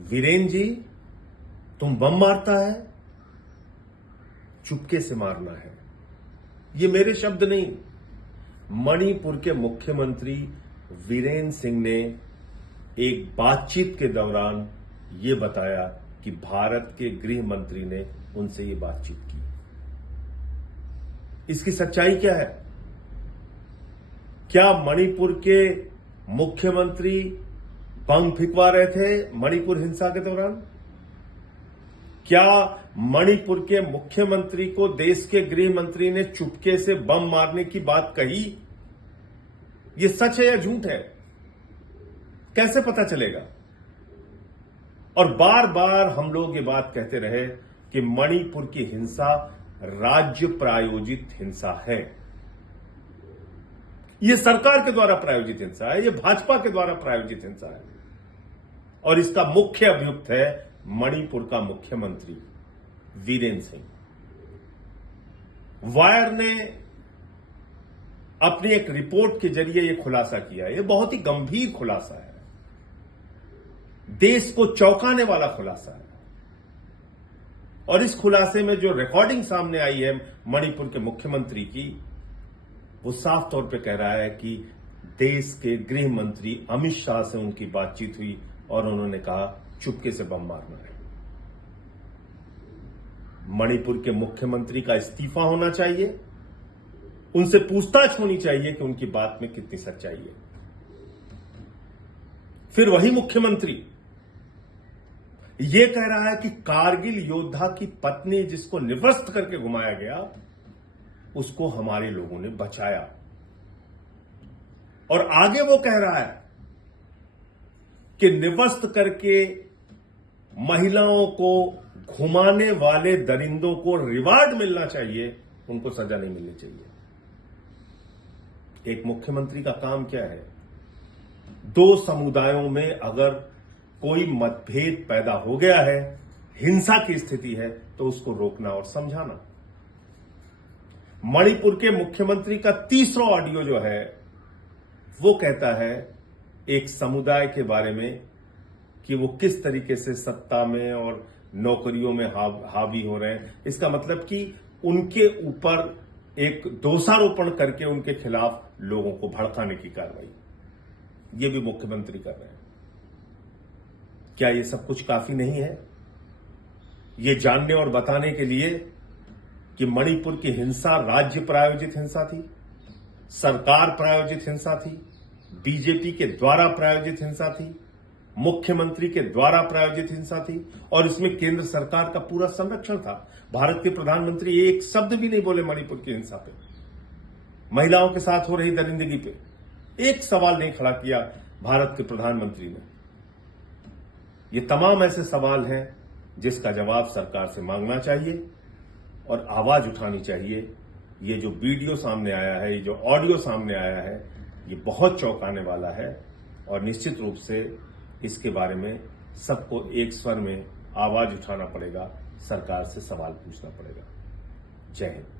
वीरेन जी, तुम बम मारता है, चुपके से मारना है। ये मेरे शब्द नहीं, मणिपुर के मुख्यमंत्री वीरेन सिंह ने एक बातचीत के दौरान यह बताया कि भारत के गृह मंत्री ने उनसे ये बातचीत की। इसकी सच्चाई क्या है? क्या मणिपुर के मुख्यमंत्री बम फेंकवा रहे थे मणिपुर हिंसा के दौरान? क्या मणिपुर के मुख्यमंत्री को देश के गृह मंत्री ने चुपके से बम मारने की बात कही? यह सच है या झूठ है? कैसे पता चलेगा? और बार बार हम लोग ये बात कहते रहे कि मणिपुर की हिंसा राज्य प्रायोजित हिंसा है। यह सरकार के द्वारा प्रायोजित हिंसा है, यह भाजपा के द्वारा प्रायोजित हिंसा है और इसका मुख्य अभियुक्त है मणिपुर का मुख्यमंत्री वीरेन सिंह। वायर ने अपनी एक रिपोर्ट के जरिए यह खुलासा किया। यह बहुत ही गंभीर खुलासा है, देश को चौंकाने वाला खुलासा है। और इस खुलासे में जो रिकॉर्डिंग सामने आई है मणिपुर के मुख्यमंत्री की, वो साफ तौर पे कह रहा है कि देश के गृह मंत्री अमित शाह से उनकी बातचीत हुई और उन्होंने कहा चुपके से बम मारना है। मणिपुर के मुख्यमंत्री का इस्तीफा होना चाहिए, उनसे पूछताछ होनी चाहिए कि उनकी बात में कितनी सच्चाई है। फिर वही मुख्यमंत्री यह कह रहा है कि कारगिल योद्धा की पत्नी जिसको निवस्त करके घुमाया गया, उसको हमारे लोगों ने बचाया। और आगे वो कह रहा है कि निवस्त करके महिलाओं को घुमाने वाले दरिंदों को रिवार्ड मिलना चाहिए, उनको सजा नहीं मिलनी चाहिए। एक मुख्यमंत्री का काम क्या है? दो समुदायों में अगर कोई मतभेद पैदा हो गया है, हिंसा की स्थिति है, तो उसको रोकना और समझाना। मणिपुर के मुख्यमंत्री का तीसरा ऑडियो जो है वो कहता है एक समुदाय के बारे में कि वो किस तरीके से सत्ता में और नौकरियों में हावी हो रहे हैं। इसका मतलब कि उनके ऊपर एक दोषारोपण करके उनके खिलाफ लोगों को भड़काने की कार्रवाई, ये भी मुख्यमंत्री कर रहे हैं। क्या ये सब कुछ काफी नहीं है? ये जानने और बताने के लिए कि मणिपुर की हिंसा राज्य प्रायोजित हिंसा थी, सरकार प्रायोजित हिंसा थी, बीजेपी के द्वारा प्रायोजित हिंसा थी, मुख्यमंत्री के द्वारा प्रायोजित हिंसा थी और इसमें केंद्र सरकार का पूरा संरक्षण था। भारत के प्रधानमंत्री एक शब्द भी नहीं बोले मणिपुर की हिंसा पे, महिलाओं के साथ हो रही दरिंदगी पे एक सवाल नहीं खड़ा किया भारत के प्रधानमंत्री ने। ये तमाम ऐसे सवाल हैं जिसका जवाब सरकार से मांगना चाहिए और आवाज उठानी चाहिए। ये जो वीडियो सामने आया है, ये जो ऑडियो सामने आया है, ये बहुत चौंकाने वाला है और निश्चित रूप से इसके बारे में सबको एक स्वर में आवाज उठाना पड़ेगा, सरकार से सवाल पूछना पड़ेगा। जय हिंद।